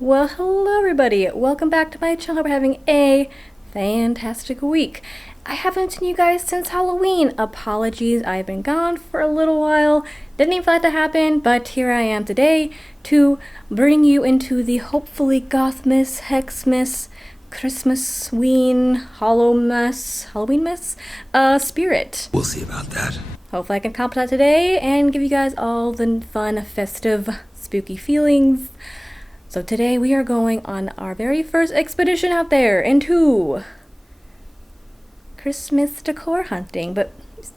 Well, hello everybody. Welcome back to my channel. We're having a fantastic week. I haven't seen you guys since Halloween. Apologies, I've been gone for a little while. Didn't even for that to happen, but here I am today to bring you into the hopefully Gothmas, Hexmas, Christmas, Halloween mess, spirit. We'll see about that. Hopefully I can accomplish that today and give you guys all the fun, festive, spooky feelings. So today we are going on our very first expedition out there into Christmas decor hunting, but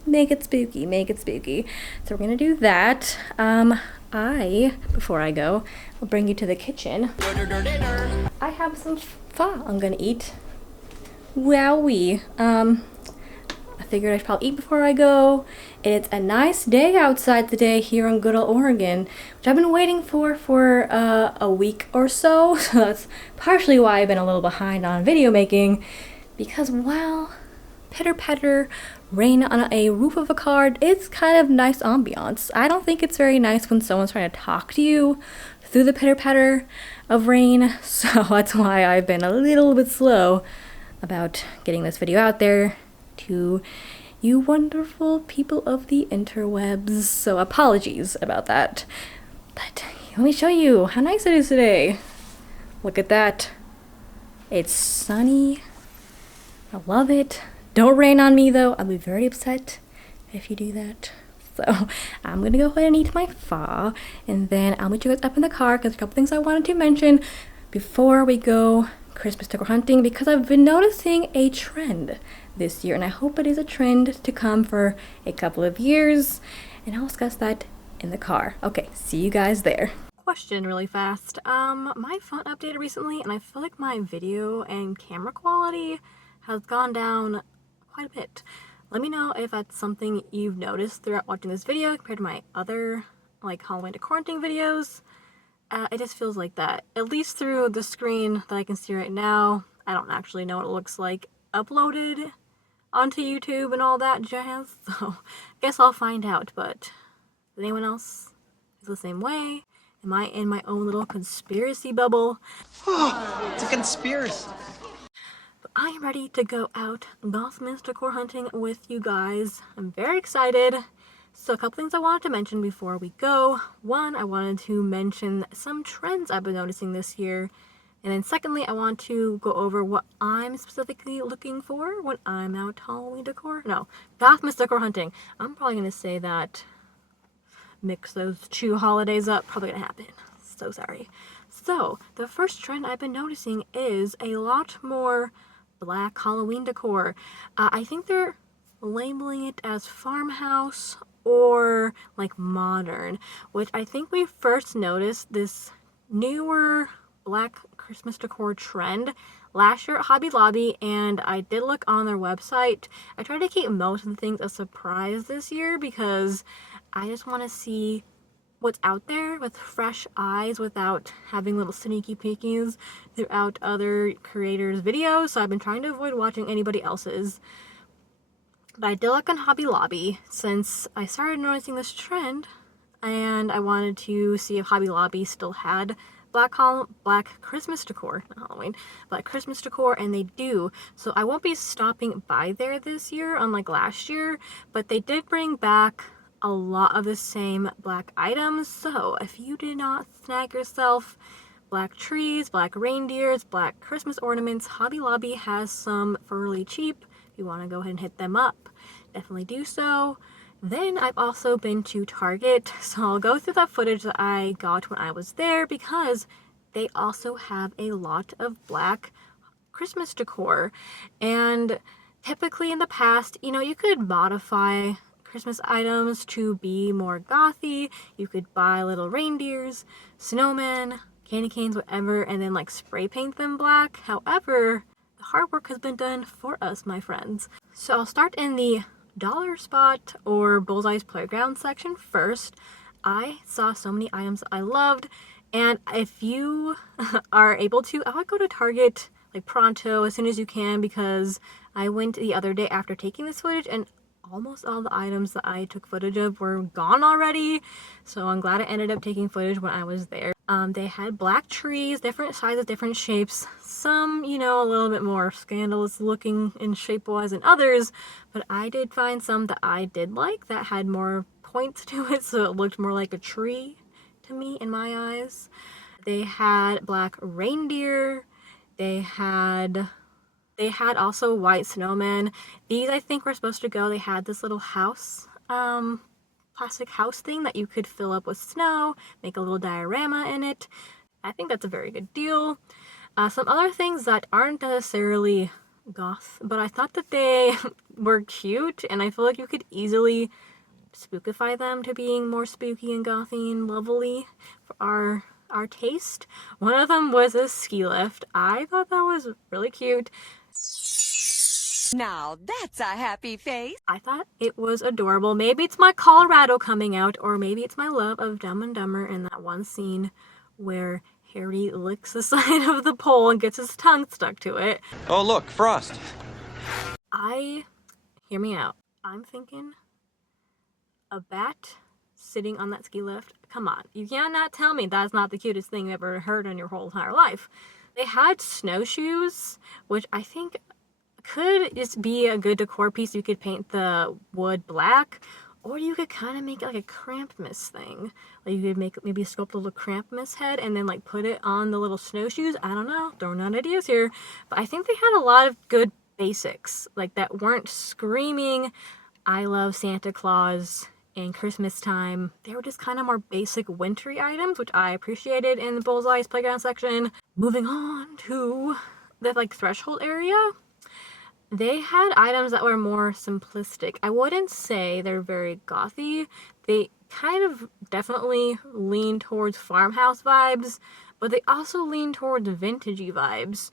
make it spooky, make it spooky. So we're gonna do that. Before I go, I'll bring you to the kitchen. I have some pho I'm gonna eat. Wowee. I figured I'd probably eat before I go. It's a nice day outside today here in good old Oregon, which I've been waiting for a week or so. So that's partially why I've been a little behind on video making, because well, pitter patter, rain on a roof of a car, it's kind of nice ambiance. I don't think it's very nice when someone's trying to talk to you through the pitter patter of rain. So that's why I've been a little bit slow about getting this video out there to you wonderful people of the interwebs. So apologies about that. But let me show you how nice it is today. Look at that. It's sunny. I love it. Don't rain on me though. I'll be very upset if you do that. So I'm gonna go ahead and eat my pho, and then I'll meet you guys up in the car because there's a couple things I wanted to mention before we go Christmas decor hunting, because I've been noticing a trend this year, and I hope it is a trend to come for a couple of years, and I'll discuss that in the car. Okay, see you guys there. Question really fast. My phone updated recently, and I feel like my video and camera quality has gone down quite a bit. Let me know if that's something you've noticed throughout watching this video compared to my other like Halloween decor hunting videos. It just feels like that, at least through the screen that I can see right now. I don't actually know what it looks like uploaded onto YouTube and all that jazz, so I guess I'll find out. But does anyone else feel the same way? Am I in my own little conspiracy bubble? Oh, it's a conspiracy. But I am ready to go out Gothmas decor hunting with you guys. I'm very excited. So a couple things I wanted to mention before we go. One, I wanted to mention some trends I've been noticing this year. And then secondly, I want to go over what I'm specifically looking for when I'm out Halloween decor. No, Gothmas decor hunting. I'm probably going to say that. Mix those two holidays up. Probably going to happen. So sorry. So, the first trend I've been noticing is a lot more black Halloween decor. I think they're labeling it as farmhouse or like modern, which I think we first noticed this newer black Christmas decor trend last year at Hobby Lobby, and I did look on their website. I tried to keep most of the things a surprise this year because I just want to see what's out there with fresh eyes without having little sneaky peekies throughout other creators' videos. So I've been trying to avoid watching anybody else's. But I did look on Hobby Lobby since I started noticing this trend, and I wanted to see if Hobby Lobby still had black Christmas decor, not Halloween, black Christmas decor, and they do. So I won't be stopping by there this year, unlike last year, but they did bring back a lot of the same black items. So if you did not snag yourself black trees, black reindeers, black Christmas ornaments, Hobby Lobby has some for really cheap. If you want to go ahead and hit them up, definitely do so. Then I've also been to Target, so I'll go through that footage that I got when I was there because they also have a lot of black Christmas decor. And typically in the past, you could modify Christmas items to be more gothy. You could buy little reindeers, snowmen, candy canes, whatever, and then like spray paint them black. However, the hard work has been done for us, my friends. So I'll start in the dollar spot or Bullseye's Playground section first. I saw so many items I loved, and if you are able to, I would go to Target like pronto as soon as you can, because I went the other day after taking this footage and almost all the items that I took footage of were gone already, so I'm glad I ended up taking footage when I was there. They had black trees, different sizes, different shapes, some, you know, a little bit more scandalous looking in shape-wise than others, but I did find some that I did like that had more points to it, so it looked more like a tree to me in my eyes. They had black reindeer, they had also white snowmen. These I think were supposed to go. They had this little house, plastic house thing that you could fill up with snow, make a little diorama in it. I think that's a very good deal. Some other things that aren't necessarily goth, but I thought that they were cute, and I feel like you could easily spookify them to being more spooky and gothy and lovely for our taste. One of them was a ski lift. I thought that was really cute. Now that's a happy face. I thought it was adorable. Maybe it's my Colorado coming out, or maybe it's my love of Dumb and Dumber in that one scene where Harry licks the side of the pole and gets his tongue stuck to it. Oh, look, Frost. Hear me out. I'm thinking a bat sitting on that ski lift. Come on, you cannot tell me that's not the cutest thing you've ever heard in your whole entire life. They had snowshoes, which I think could just be a good decor piece. You could paint the wood black, or you could kind of make it like a Krampus thing. Like you could make maybe sculpt a little Krampus head and then like put it on the little snowshoes. I don't know, throwing out ideas here, but I think they had a lot of good basics like that weren't screaming I love Santa Claus and Christmas time. They were just kind of more basic wintry items, which I appreciated in the Bullseye's playground section. Moving on to the like threshold area. They had items that were more simplistic. I wouldn't say they're very gothy. They kind of definitely lean towards farmhouse vibes, but they also lean towards vintagey vibes.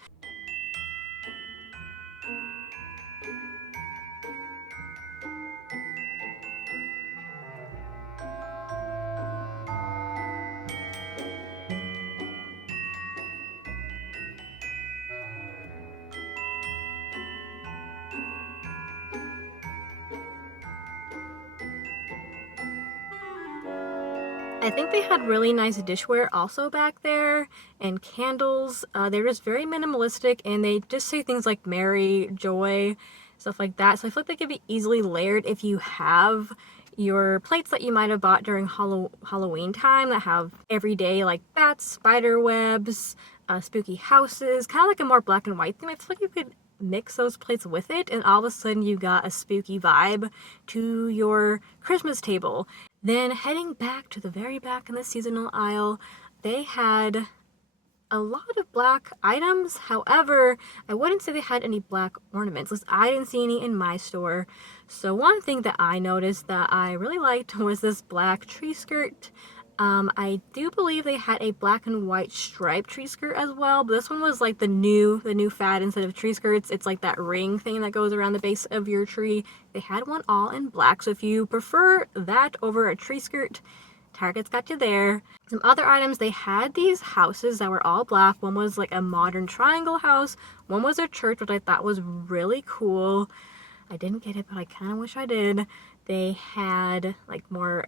I think they had really nice dishware also back there, and candles. They're just very minimalistic, and they just say things like Merry, Joy, stuff like that. So I feel like they could be easily layered if you have your plates that you might have bought during Halloween time that have everyday like bats, spider webs, spooky houses, kind of like a more black and white theme. I feel like you could mix those plates with it, and all of a sudden you got a spooky vibe to your Christmas table. Then heading back to the very back in the seasonal aisle, they had a lot of black items. However, I wouldn't say they had any black ornaments. At least I didn't see any in my store. So one thing that I noticed that I really liked was this black tree skirt. I do believe they had a black and white striped tree skirt as well, but this one was like the new fad. Instead of tree skirts, it's like that ring thing that goes around the base of your tree. They had one all in black, so if you prefer that over a tree skirt, Target's got you there. Some other items, they had these houses that were all black. One was like a modern triangle house. One was a church, which I thought was really cool. I didn't get it, but I kind of wish I did. They had like more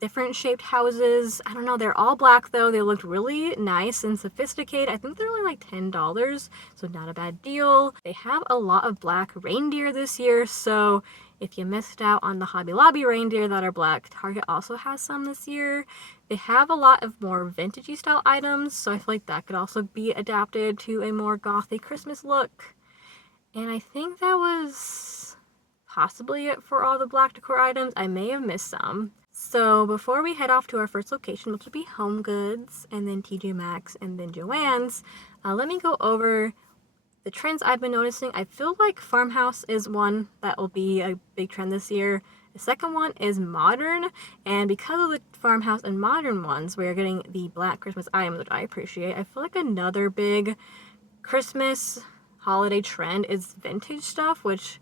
different shaped houses. I don't know, they're all black though. They looked really nice and sophisticated. I think they're only like $10, so not a bad deal. They have a lot of black reindeer this year, so if you missed out on the Hobby Lobby reindeer that are black, Target also has some this year. They have a lot of more vintagey style items, so I feel like that could also be adapted to a more gothic Christmas look. And I think that was possibly it for all the black decor items. I may have missed some. So before we head off to our first location, which will be HomeGoods, and then TJ Maxx, and then Joann's, let me go over the trends I've been noticing. I feel like farmhouse is one that will be a big trend this year. The second one is modern, and because of the farmhouse and modern ones, we are getting the black Christmas items, which I appreciate. I feel like another big Christmas holiday trend is vintage stuff, which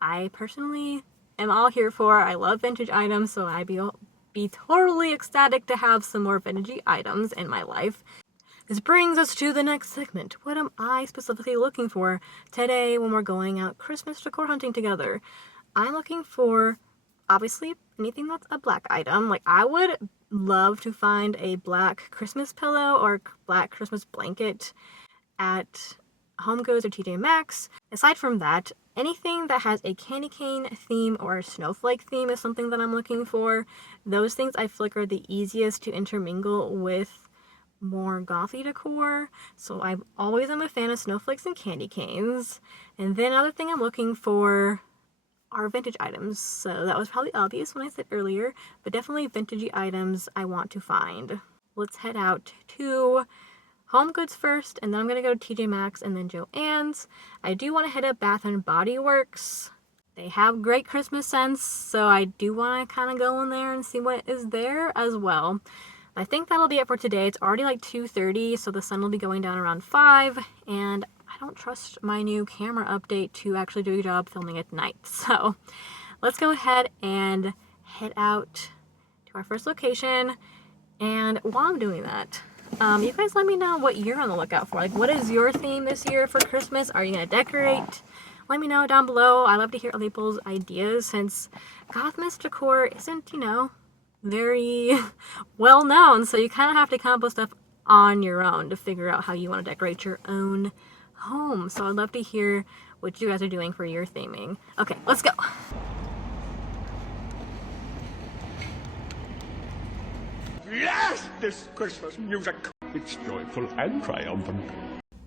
I personally am all here for. I love vintage items, so I'd be totally ecstatic to have some more vintagey items in my life. This brings us to the next segment. What am I specifically looking for today when we're going out Christmas decor hunting together? I'm looking for, obviously, anything that's a black item. Like, I would love to find a black Christmas pillow or black Christmas blanket at HomeGoods or TJ Maxx. Aside from that, anything that has a candy cane theme or a snowflake theme is something that I'm looking for. Those things I feel like are the easiest to intermingle with more gothy decor. So I always am a fan of snowflakes and candy canes. And then another thing I'm looking for are vintage items. So that was probably obvious when I said earlier, but definitely vintagey items I want to find. Let's head out to HomeGoods first, and then I'm going to go to TJ Maxx and then Joann's. I do want to hit up Bath & Body Works. They have great Christmas scents, so I do want to kind of go in there and see what is there as well. I think that'll be it for today. It's already like 2:30, so the sun will be going down around 5, and I don't trust my new camera update to actually do a job filming at night. So let's go ahead and head out to our first location. And while I'm doing that, you guys let me know what you're on the lookout for. Like, what is your theme this year for Christmas? Are you going to decorate? Let me know down below. I love to hear other people's ideas since Gothmas Decor isn't, very well known. So you kind of have to come up with stuff on your own to figure out how you want to decorate your own home. So I'd love to hear what you guys are doing for your theming. Okay, let's go. Yes, this Christmas music. It's joyful and triumphant.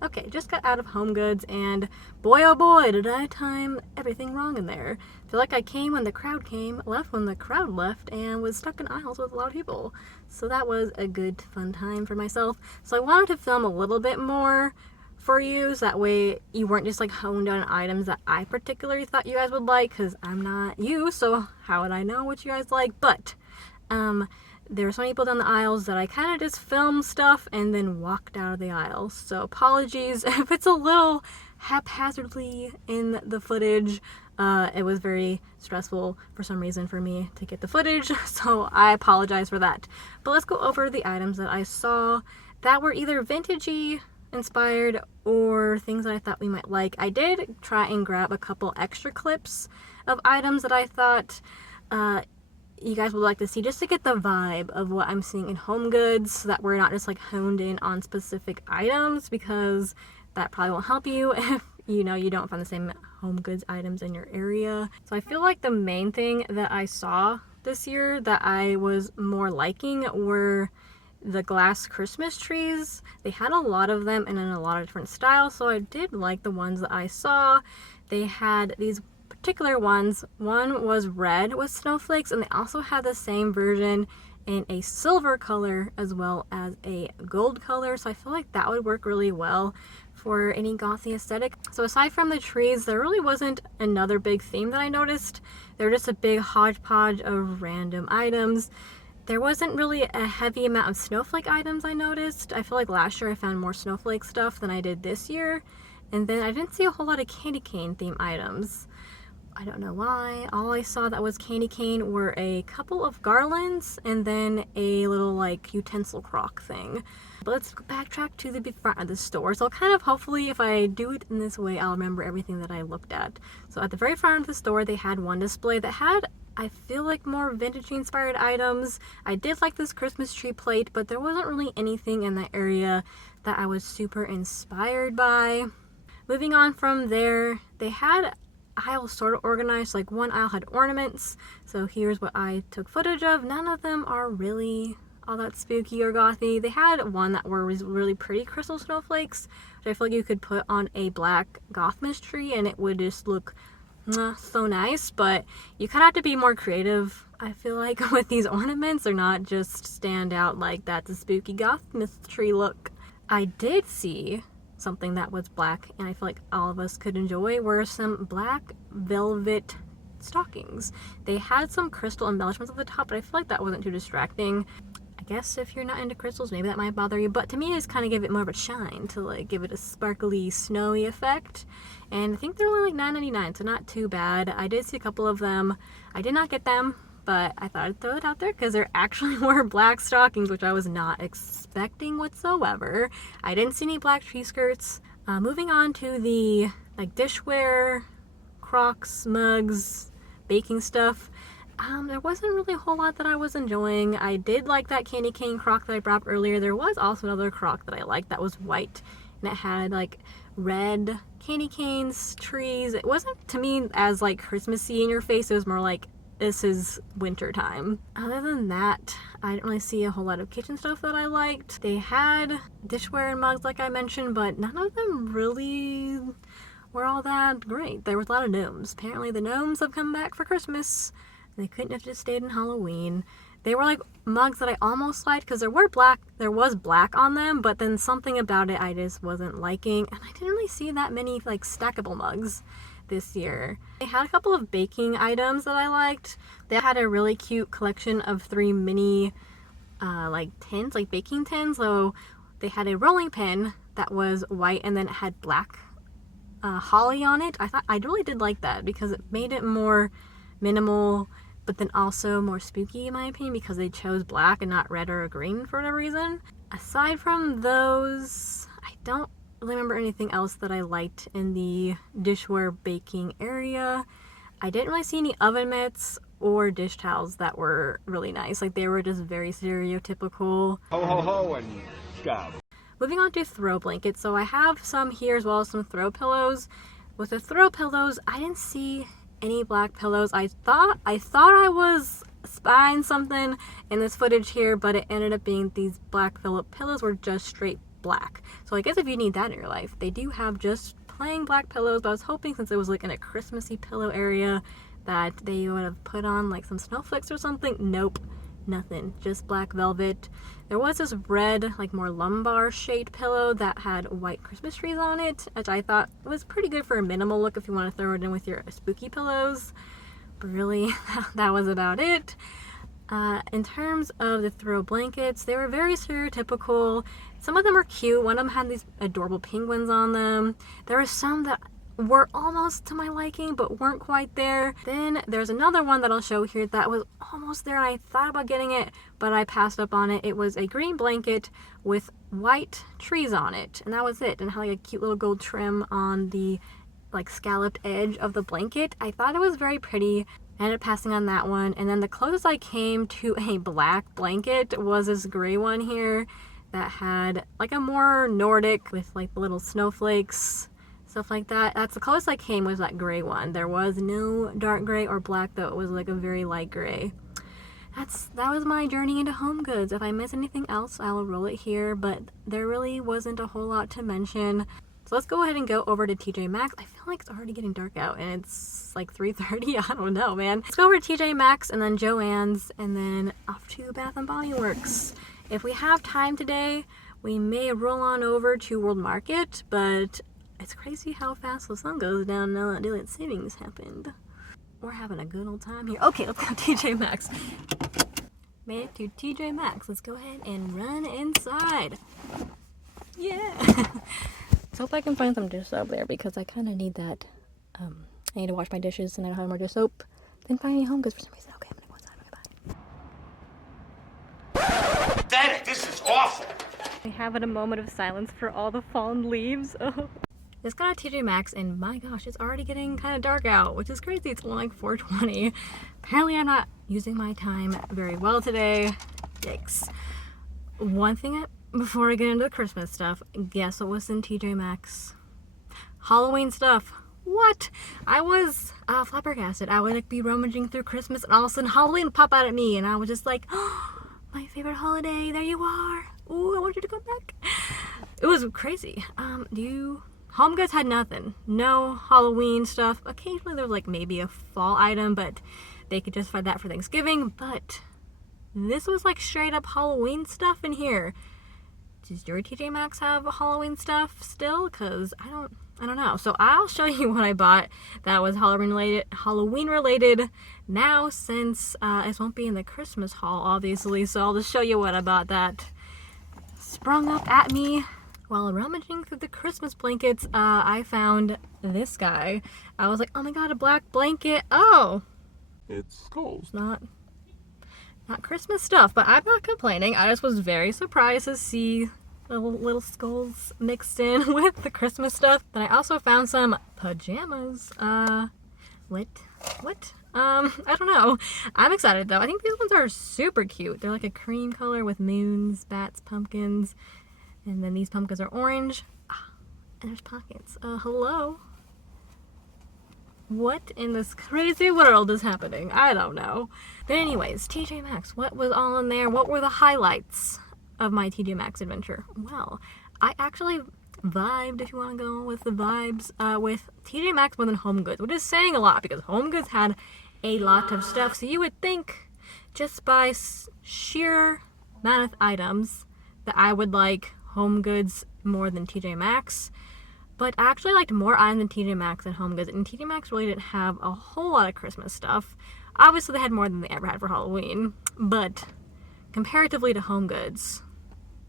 Okay, just got out of HomeGoods, and boy oh boy did I time everything wrong in there. Feel like I came when the crowd came, left when the crowd left, and was stuck in aisles with a lot of people. So that was a good fun time for myself. So I wanted to film a little bit more for you, so that way you weren't just like honed on items that I particularly thought you guys would like, because I'm not you, so how would I know what you guys like? But there were some people down the aisles that I kind of just filmed stuff and then walked out of the aisle. So apologies if it's a little haphazardly in the footage. It was very stressful for some reason for me to get the footage, so I apologize for that. But let's go over the items that I saw that were either vintagey inspired or things that I thought we might like. I did try and grab a couple extra clips of items that I thought you guys would like to see, just to get the vibe of what I'm seeing in HomeGoods, so that we're not just like honed in on specific items, because that probably won't help you if you don't find the same HomeGoods items in your area. So I feel like the main thing that I saw this year that I was more liking were the glass Christmas trees. They had a lot of them and in a lot of different styles, so I did like the ones that I saw. They had these particular ones. One was red with snowflakes, and they also had the same version in a silver color as well as a gold color, so I feel like that would work really well for any gothy aesthetic. So aside from the trees, there really wasn't another big theme that I noticed. They were just a big hodgepodge of random items. There wasn't really a heavy amount of snowflake items I noticed. I feel like last year I found more snowflake stuff than I did this year, and then I didn't see a whole lot of candy cane theme items. I don't know why. All I saw that was candy cane were a couple of garlands and then a little like utensil crock thing. But let's backtrack to the front of the store. So kind of hopefully if I do it in this way, I'll remember everything that I looked at. So at the very front of the store, they had one display that had, I feel like, more vintage inspired items. I did like this Christmas tree plate, but there wasn't really anything in that area that I was super inspired by. Moving on from there, they had aisles sort of organized. Like one aisle had ornaments, so here's what I took footage of. None of them are really all that spooky or gothy. They had one that were really pretty crystal snowflakes, which I feel like you could put on a black Gothmas tree and it would just look so nice, but you kind of have to be more creative, I feel like, with these ornaments, or not just stand out like that's a spooky Gothmas tree look. I did see something that was black, and I feel like all of us could enjoy, were some black velvet stockings. They had some crystal embellishments at the top, but I feel like that wasn't too distracting. I guess if you're not into crystals, maybe that might bother you, but to me, it's kind of give it more of a shine, to like give it a sparkly, snowy effect. And I think they're only like $9.99, so not too bad. I did see a couple of them. I did not get them, but I thought I'd throw it out there because there actually were black stockings, which I was not expecting whatsoever. I didn't see any black tree skirts. Moving on to the like dishware, Crocs, mugs, baking stuff. There wasn't really a whole lot that I was enjoying. I did like that candy cane crock that I brought up earlier. There was also another crock that I liked that was white, and it had like red candy canes, trees. It wasn't to me as like Christmassy in your face. It was more like, this is winter time. Other than that, I didn't really see a whole lot of kitchen stuff that I liked. They had dishware and mugs like I mentioned, but none of them really were all that great. There was a lot of gnomes. Apparently the gnomes have come back for Christmas. They couldn't have just stayed in Halloween. They were like mugs that I almost liked because there was black on them, but then something about it I just wasn't liking, and I didn't really see that many like stackable mugs this year. They had a couple of baking items that I liked. They had a really cute collection of 3 mini like tins, like baking tins. So they had a rolling pin that was white and then it had black holly on it. I really did like that because it made it more minimal, but then also more spooky in my opinion because they chose black and not red or green for whatever reason. Aside from those, I don't remember anything else that I liked in the dishware baking area. I didn't really see any oven mitts or dish towels that were really nice. Like they were just very stereotypical. Ho ho ho and scab. Moving on to throw blankets. So I have some here as well as some throw pillows. With the throw pillows, I didn't see any black pillows. I thought I was spying something in this footage here, but it ended up being these black pillows were just straight black. So I guess if you need that in your life, they do have just plain black pillows, but I was hoping since it was like in a Christmassy pillow area that they would have put on like some snowflakes or something. Nope, nothing, just black velvet. There was this red, like more lumbar shaped pillow that had white Christmas trees on it, which I thought was pretty good for a minimal look if you want to throw it in with your spooky pillows. But really, that was about it. In terms of the throw blankets, they were very stereotypical. Some of them are cute. One of them had these adorable penguins on them. There were some that were almost to my liking but weren't quite there. Then there's another one that I'll show here that was almost there and I thought about getting it, but I passed up on it. It was a green blanket with white trees on it, and that was it. And it had like a cute little gold trim on the like scalloped edge of the blanket. I thought it was very pretty. I ended up passing on that one. And then the closest I came to a black blanket was this gray one here that had like a more Nordic with like little snowflakes, stuff like that. That's the closest I came was that gray one. There was no dark gray or black though. It was like a very light gray. That was my journey into HomeGoods. If I miss anything else, I'll roll it here, but there really wasn't a whole lot to mention. So let's go ahead and go over to TJ Maxx. I feel like it's already getting dark out and it's like 3:30. I don't know, man. Let's go over to TJ Maxx and then Joann's and then off to Bath & Body Works. If we have time today, we may roll on over to World Market, but it's crazy how fast the sun goes down now that daylight savings happened. We're having a good old time here. Okay, let's go to TJ Maxx. Made it to TJ Maxx. Let's go ahead and run inside. Yeah. So hope I can find some dish soap there because I kind of need that. I need to wash my dishes and I don't have more dish soap. Didn't find any HomeGoods for some reason. Okay, I'm gonna go inside. Okay, bye. Daddy, this is awful. We have a moment of silence for all the fallen leaves. Oh. Just got out of TJ Maxx and my gosh, it's already getting kind of dark out, which is crazy. It's only like 4:20. Apparently I'm not using my time very well today. Yikes. One thing before I get into the Christmas stuff, guess what was in TJ Maxx? Halloween stuff. What? I was flabbergasted. I would like be rummaging through Christmas and all of a sudden Halloween would pop out at me and I was just like, oh, my favorite holiday, there you are. Ooh, I want you to come back. It was crazy. HomeGoods had nothing. No Halloween stuff. Occasionally there was like maybe a fall item, but they could justify that for Thanksgiving. But this was like straight up Halloween stuff in here. Does your TJ Maxx have Halloween stuff still? Cause I don't know. So I'll show you what I bought that was Halloween related now, since it won't be in the Christmas haul obviously. So I'll just show you what I bought that sprung up at me. While rummaging through the Christmas blankets, I found this guy. I was like, oh my god, a black blanket. Oh, It's skulls. not Christmas stuff, but I'm not complaining. I just was very surprised to see little skulls mixed in with the Christmas stuff. Then I also found some pajamas. What? I don't know. I'm excited though. I think these ones are super cute. They're like a cream color with moons, bats, pumpkins, and then these pumpkins are orange. Ah, and there's pockets. Hello? What in this crazy world is happening? I don't know. But anyways, TJ Maxx, what was all in there? What were the highlights of my TJ Maxx adventure? Well, I actually vibed, if you want to go with the vibes, with TJ Maxx more than HomeGoods, which is saying a lot because HomeGoods had a lot of stuff. So you would think just by sheer amount of items that I would like HomeGoods more than TJ Maxx. But I actually liked more items than TJ Maxx and HomeGoods, and TJ Maxx really didn't have a whole lot of Christmas stuff. Obviously, they had more than they ever had for Halloween, but comparatively to HomeGoods,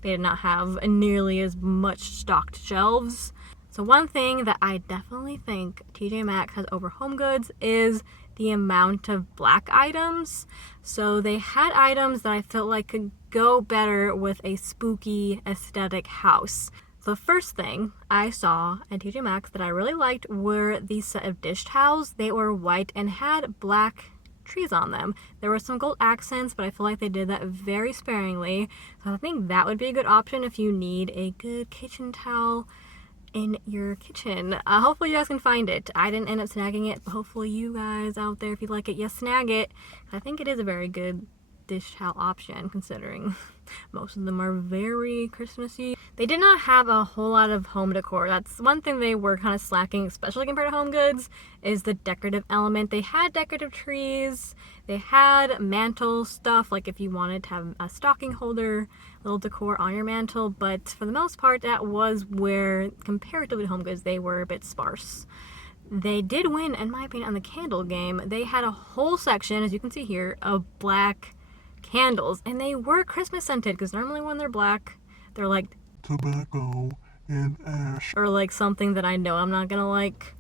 they did not have nearly as much stocked shelves. So one thing that I definitely think TJ Maxx has over HomeGoods is the amount of black items. So they had items that I felt like could go better with a spooky aesthetic house. The first thing I saw at TJ Maxx that I really liked were these set of dish towels. They were white and had black trees on them. There were some gold accents, but I feel like they did that very sparingly. So I think that would be a good option if you need a good kitchen towel in your kitchen. Hopefully you guys can find it. I didn't end up snagging it, but hopefully you guys out there, if you like it, yes, snag it. I think it is a very good dish towel option considering most of them are very Christmassy. They did not have a whole lot of home decor. That's one thing they were kind of slacking, especially compared to HomeGoods, is the decorative element. They had decorative trees, they had mantle stuff, like if you wanted to have a stocking holder, little decor on your mantle, but for the most part that was where, comparatively to HomeGoods, they were a bit sparse. They did win, in my opinion, on the candle game. They had a whole section, as you can see here, of black candles, and they were Christmas scented, because normally when they're black, they're like tobacco and ash, or like something that I know I'm not gonna like.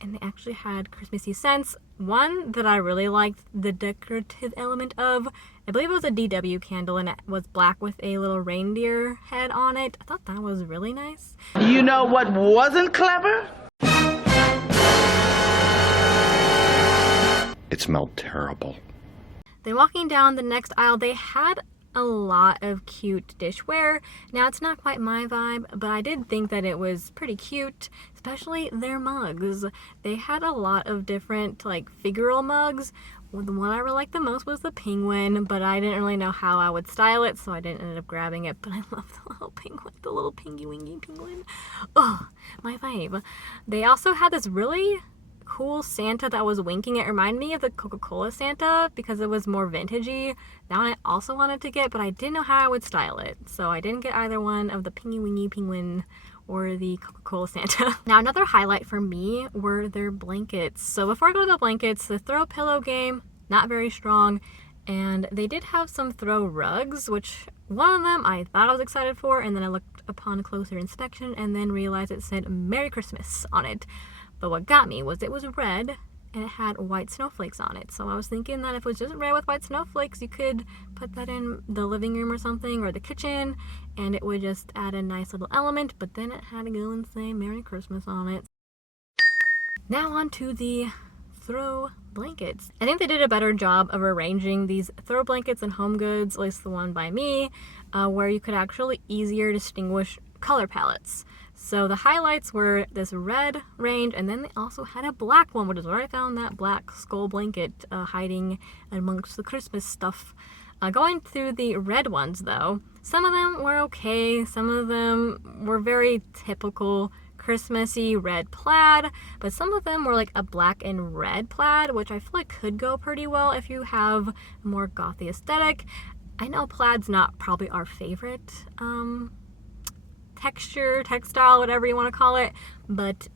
And they actually had Christmassy scents. One that I really liked the decorative element of, I believe it was a DW candle, and it was black with a little reindeer head on it. I thought that was really nice. You know what wasn't clever? It smelled terrible. Then walking down the next aisle, they had a lot of cute dishware. Now, it's not quite my vibe, but I did think that it was pretty cute, especially their mugs. They had a lot of different, like, figural mugs. The one I really liked the most was the penguin, but I didn't really know how I would style it, so I didn't end up grabbing it. But I love the little penguin, the little pingy-wingy penguin. Oh, my vibe. They also had this really cool Santa that was winking. It reminded me of the Coca-Cola Santa because it was more vintagey. That one I also wanted to get, but I didn't know how I would style it. So I didn't get either one of the Pingy Wingy Penguin or the Coca-Cola Santa. Now, another highlight for me were their blankets. So before I go to the blankets, the throw pillow game, not very strong. And they did have some throw rugs, which one of them I thought I was excited for, and then I looked upon closer inspection and then realized it said Merry Christmas on it. But what got me was it was red and it had white snowflakes on it. So I was thinking that if it was just red with white snowflakes, you could put that in the living room or something, or the kitchen, and it would just add a nice little element. But then it had to go and say Merry Christmas on it. Now on to the throw blankets. I think they did a better job of arranging these throw blankets than HomeGoods, at least the one by me, where you could actually easier distinguish color palettes. So the highlights were this red range, and then they also had a black one, which is where I found that black skull blanket hiding amongst the Christmas stuff. Going through the red ones, though, some of them were okay. Some of them were very typical Christmassy red plaid, but some of them were like a black and red plaid, which I feel like could go pretty well if you have a more gothy aesthetic. I know plaid's not probably our favorite textile, whatever you want to call it, but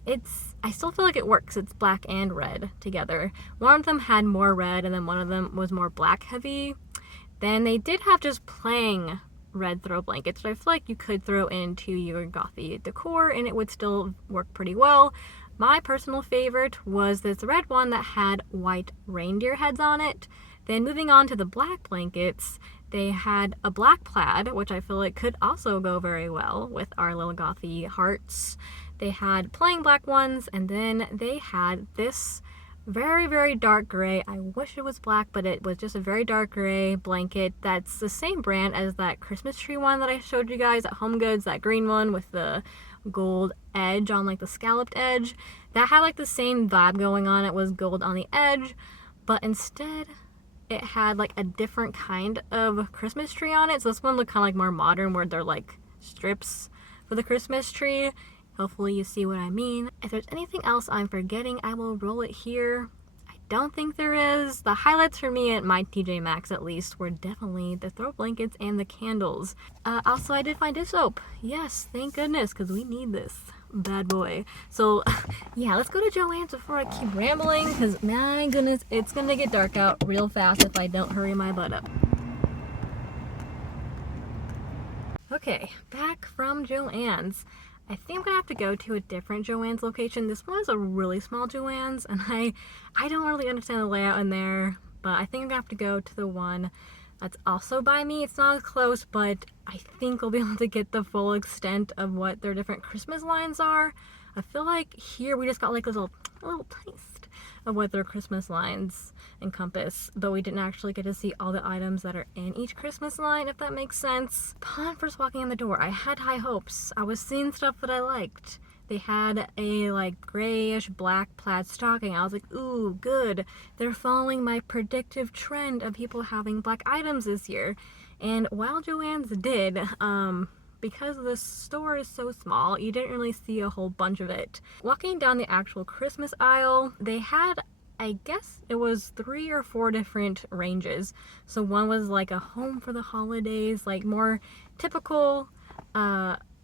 I still feel like it works. It's black and red together. One of them had more red, and then one of them was more black heavy. Then they did have just plain red throw blankets, which I feel like you could throw into your gothy decor and it would still work pretty well. My personal favorite was this red one that had white reindeer heads on it. Then moving on to the black blankets, they had a black plaid, which I feel like could also go very well with our little gothy hearts. They had plain black ones, and then they had this very, very dark gray. I wish it was black, but it was just a very dark gray blanket. That's the same brand as that Christmas tree one that I showed you guys at HomeGoods, that green one with the gold edge on like the scalloped edge. That had like the same vibe going on. It was gold on the edge, but instead it had like a different kind of Christmas tree on it. So this one looked kind of like more modern, where they're like strips for the Christmas tree. Hopefully you see what I mean. If there's anything else I'm forgetting, I will roll it here. I don't think there is. The highlights for me at my TJ Maxx, at least, were definitely the throw blankets and the candles. Also, I did find dish soap. Yes, thank goodness, because we need this bad boy. So yeah, let's go to Joann's before I keep rambling, because my goodness, it's gonna get dark out real fast if I don't hurry my butt up. Okay, back from Joann's. I think I'm gonna have to go to a different Joann's location. This one is a really small Joann's, and I don't really understand the layout in there, but I think I'm gonna have to go to the one that's also by me. It's not as close, but I think we'll be able to get the full extent of what their different Christmas lines are. I feel like here we just got like a little taste of what their Christmas lines encompass, but we didn't actually get to see all the items that are in each Christmas line, if that makes sense. Upon first walking in the door, I had high hopes. I was seeing stuff that I liked. They had a like grayish black plaid stocking. I was like, ooh, good. They're following my predictive trend of people having black items this year. And while Joann's did, because the store is so small, you didn't really see a whole bunch of it. Walking down the actual Christmas aisle, they had, I guess it was 3 or 4 different ranges. So one was like a home for the holidays, like more typical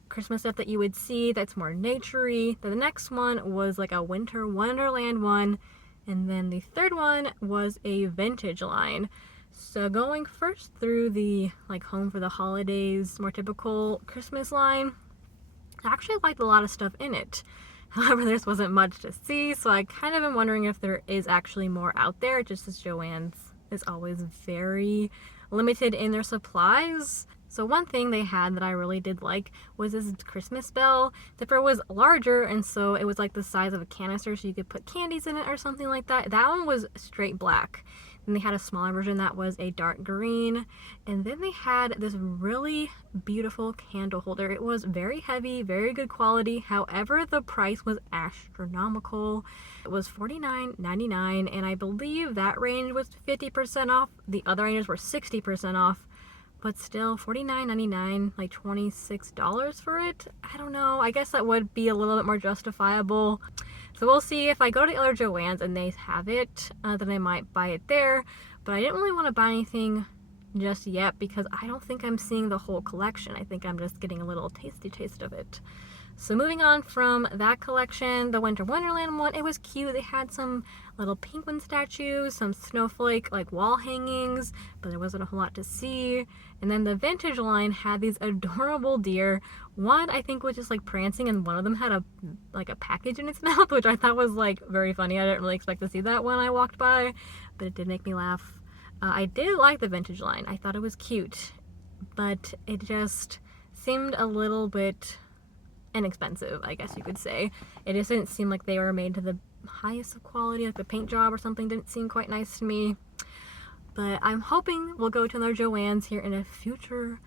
Christmas stuff that you would see that's more naturey. The next one was like a winter wonderland one, and then the third one was a vintage line. So going first through the like home for the holidays, more typical Christmas line, I actually liked a lot of stuff in it. However, there wasn't much to see, so I kind of am wondering if there is actually more out there, just as Joann's is always very limited in their supplies. So one thing they had that I really did like was this Christmas bell. The fur was larger, and so it was like the size of a canister, so you could put candies in it or something like that. That one was straight black. Then they had a smaller version that was a dark green. And then they had this really beautiful candle holder. It was very heavy, very good quality. However, the price was astronomical. It was $49.99, and I believe that range was 50% off. The other ranges were 60% off. But still, $49.99, like $26 for it? I don't know. I guess that would be a little bit more justifiable. So we'll see if I go to other Joann's and they have it, then I might buy it there. But I didn't really want to buy anything just yet because I don't think I'm seeing the whole collection. I think I'm just getting a little tasty taste of it. So moving on from that collection, the Winter Wonderland one, it was cute. They had some little penguin statues, some snowflake like wall hangings, but there wasn't a whole lot to see. And then the vintage line had these adorable deer. One I think was just like prancing, and one of them had a package in its mouth, which I thought was like very funny. I didn't really expect to see that when I walked by, but it did make me laugh. I did like the vintage line. I thought it was cute, but it just seemed a little bit inexpensive, I guess you could say. It just didn't seem like they were made to the highest of quality, like the paint job or something didn't seem quite nice to me. But I'm hoping we'll go to another Joann's here in a future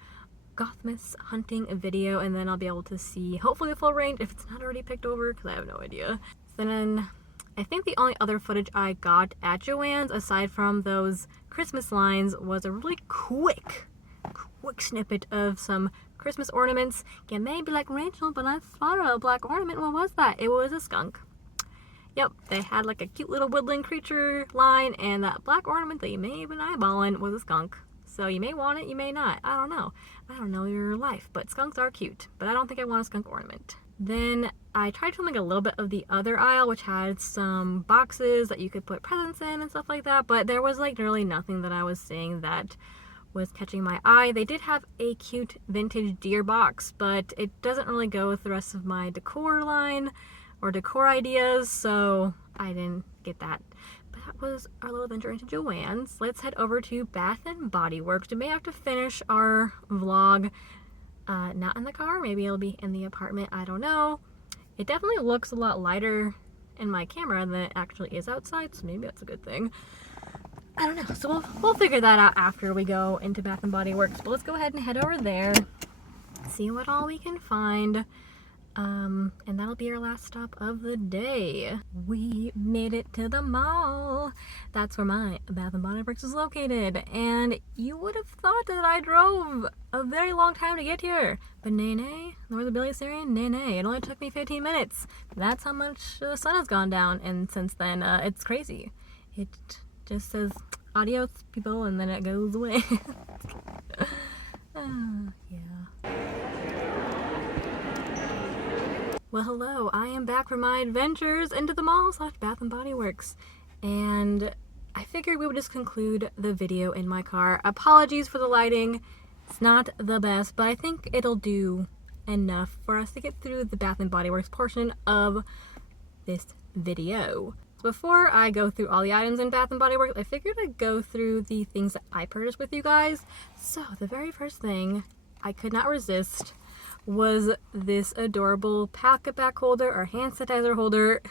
Gothmas hunting video, and then I'll be able to see hopefully the full range if it's not already picked over, because I have no idea. Then I think the only other footage I got at Joann's aside from those Christmas lines was a really quick snippet of some Christmas ornaments. You may be like, Rachel, but I saw a black ornament. What was that? It was a skunk. Yep, they had like a cute little woodland creature line, and that black ornament that you may have been eyeballing was a skunk. So you may want it, you may not. I don't know. I don't know your life, but skunks are cute. But I don't think I want a skunk ornament. Then I tried filming a little bit of the other aisle, which had some boxes that you could put presents in and stuff like that, but there was like really nothing that I was seeing that was catching my eye. They did have a cute vintage deer box, but it doesn't really go with the rest of my decor line or decor ideas, so I didn't get that. But that was our little venture into Joann's. Let's head over to Bath and Body Works. We may have to finish our vlog not in the car. Maybe it'll be in the apartment. I don't know. It definitely looks a lot lighter in my camera than it actually is outside, so maybe that's a good thing. I don't know, so we'll figure that out after we go into Bath & Body Works. But let's go ahead and head over there, see what all we can find. And that'll be our last stop of the day. We made it to the mall. That's where my Bath & Body Works is located. And you would have thought that I drove a very long time to get here. But nay, Northern Billy Syrian, nay. It only took me 15 minutes. That's how much the sun has gone down. And since then, it's crazy. It just says, adios, people, and then it goes away. Yeah. Well, hello, I am back from my adventures into the mall / Bath & Body Works, and I figured we would just conclude the video in my car. Apologies for the lighting, it's not the best, but I think it'll do enough for us to get through the Bath & Body Works portion of this video. So before I go through all the items in Bath & Body Works, I figured I'd go through the things that I purchased with you guys. So the very first thing I could not resist was this adorable pocket back holder or hand sanitizer holder.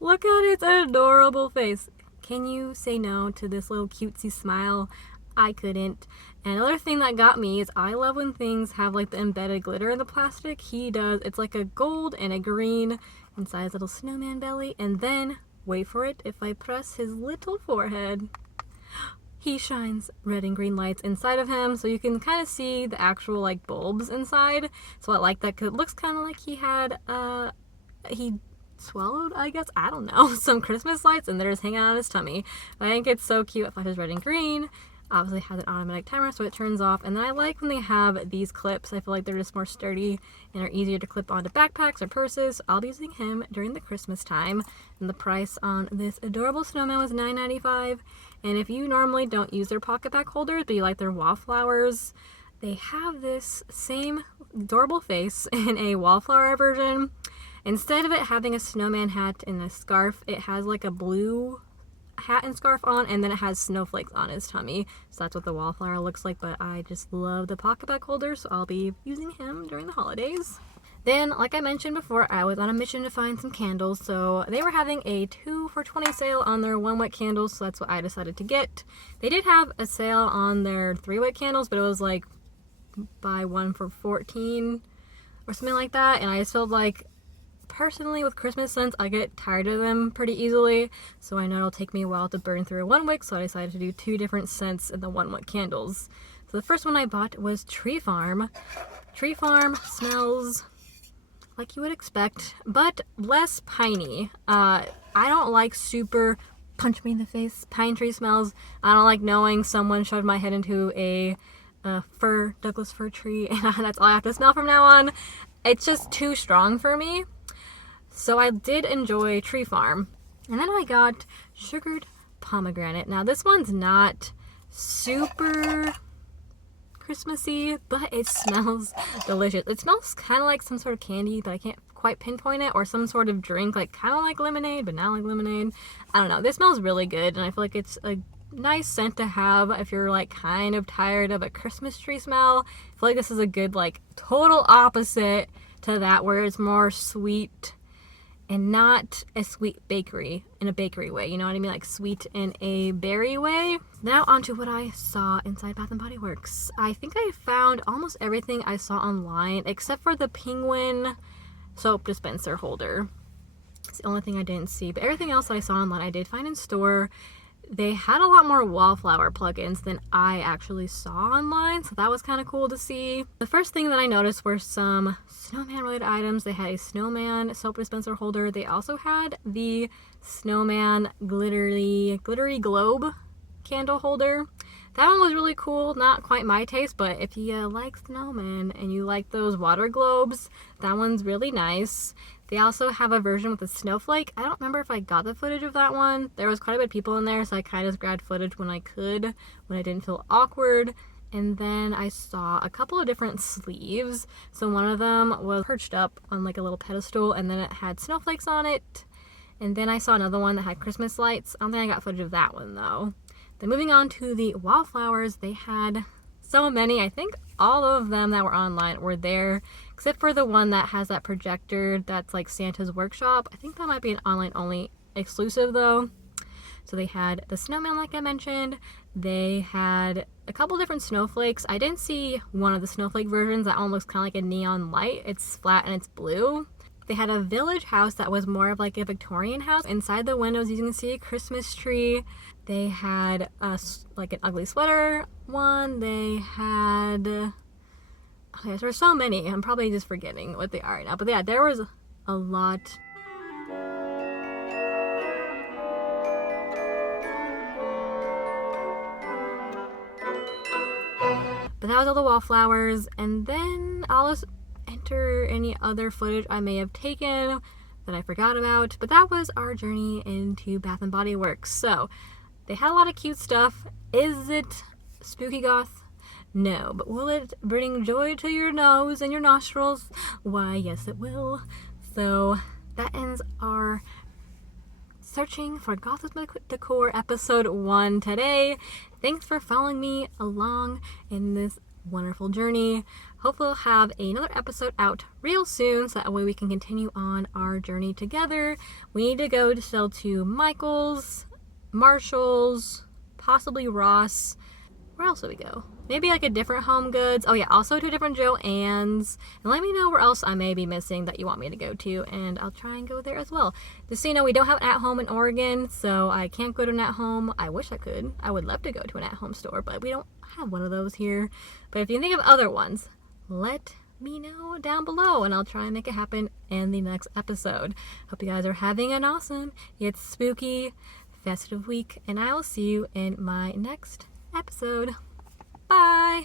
Look at its adorable face. Can you say no to this little cutesy smile? I couldn't. And another thing that got me is I love when things have like the embedded glitter in the plastic. He does. It's like a gold and a green inside his little snowman belly. And then, wait for it, if I press his little forehead, he shines red and green lights inside of him, so you can kind of see the actual like bulbs inside. So I like that because it looks kind of like he had he swallowed, I guess, I don't know, some Christmas lights and they're just hanging out on his tummy. But I think it's so cute. It flashes red and green. Obviously has an automatic timer, so it turns off. And then I like when they have these clips. I feel like they're just more sturdy and are easier to clip onto backpacks or purses. So I'll be using him during the Christmas time. And the price on this adorable snowman was $9.95. And if you normally don't use their pocket back holders, but you like their wallflowers, they have this same adorable face in a wallflower version. Instead of it having a snowman hat and a scarf, it has like a blue hat and scarf on, and then it has snowflakes on his tummy. So that's what the wallflower looks like, but I just love the pocket back holder, so I'll be using him during the holidays. Then, like I mentioned before, I was on a mission to find some candles, so they were having a 2 for $20 sale on their 1-wick candles, so that's what I decided to get. They did have a sale on their 3-wick candles, but it was like buy 1 for $14 or something like that, and I just felt like, personally, with Christmas scents, I get tired of them pretty easily, so I know it'll take me a while to burn through a 1-wick, so I decided to do 2 different scents in the 1-wick candles. So the first one I bought was Tree Farm. Tree Farm smells like you would expect, but less piney. I don't like super punch me in the face pine tree smells. I don't like knowing someone shoved my head into a Douglas fir tree, and that's all I have to smell from now on. It's just too strong for me. So I did enjoy Tree Farm. And then I got Sugared Pomegranate. Now this one's not super Christmassy, but it smells delicious. It smells kind of like some sort of candy, but I can't quite pinpoint it, or some sort of drink, like kind of like lemonade, but not like lemonade. I don't know. This smells really good, and I feel like it's a nice scent to have if you're like kind of tired of a Christmas tree smell. I feel like this is a good like total opposite to that, where it's more sweet and not a sweet bakery in a bakery way, you know what I mean, like sweet in a berry way. Now onto what I saw inside Bath & Body Works. I think I found almost everything I saw online except for the penguin soap dispenser holder. It's the only thing I didn't see, but everything else that I saw online I did find in store. They had a lot more wallflower plugins than I actually saw online, so that was kind of cool to see. The first thing that I noticed were some snowman related items. They had a snowman soap dispenser holder. They also had the snowman glittery globe candle holder. That one was really cool. Not quite my taste, but if you like snowmen and you like those water globes, that one's really nice. They also have a version with a snowflake. I don't remember if I got the footage of that one. There was quite a bit of people in there, so I kind of just grabbed footage when I could, when I didn't feel awkward. And then I saw a couple of different sleeves. So one of them was perched up on like a little pedestal, and then it had snowflakes on it. And then I saw another one that had Christmas lights. I don't think I got footage of that one though. Then moving on to the wallflowers, they had so many. I think all of them that were online were there, except for the one that has that projector that's like Santa's Workshop. I think that might be an online only exclusive though. So they had the snowman like I mentioned. They had a couple different snowflakes. I didn't see one of the snowflake versions. That one looks kind of like a neon light. It's flat and it's blue. They had a village house that was more of like a Victorian house. Inside the windows you can see a Christmas tree. They had like an ugly sweater one. They had... oh yes, there were so many. I'm probably just forgetting what they are right now. But yeah, there was a lot. But that was all the wallflowers. And then I'll just enter any other footage I may have taken that I forgot about. But that was our journey into Bath & Body Works. So they had a lot of cute stuff. Is it spooky goth? No. But will it bring joy to your nose and your nostrils? Why, yes it will. So that ends our searching for Gothmas Decor episode 1 today. Thanks for following me along in this wonderful journey. Hopefully we'll have another episode out real soon so that way we can continue on our journey together. We need to go still to Michael's, Marshall's, possibly Ross. Where else do we go? Maybe like a different HomeGoods. Oh yeah, also to different Joann's. And let me know where else I may be missing that you want me to go to, and I'll try and go there as well. Just so you know, we don't have an at-home in Oregon, so I can't go to an at-home. I wish I could. I would love to go to an at-home store, but we don't have one of those here. But if you think of other ones, let me know down below, and I'll try and make it happen in the next episode. Hope you guys are having an awesome, yet spooky, festive week, and I will see you in my next episode. Bye!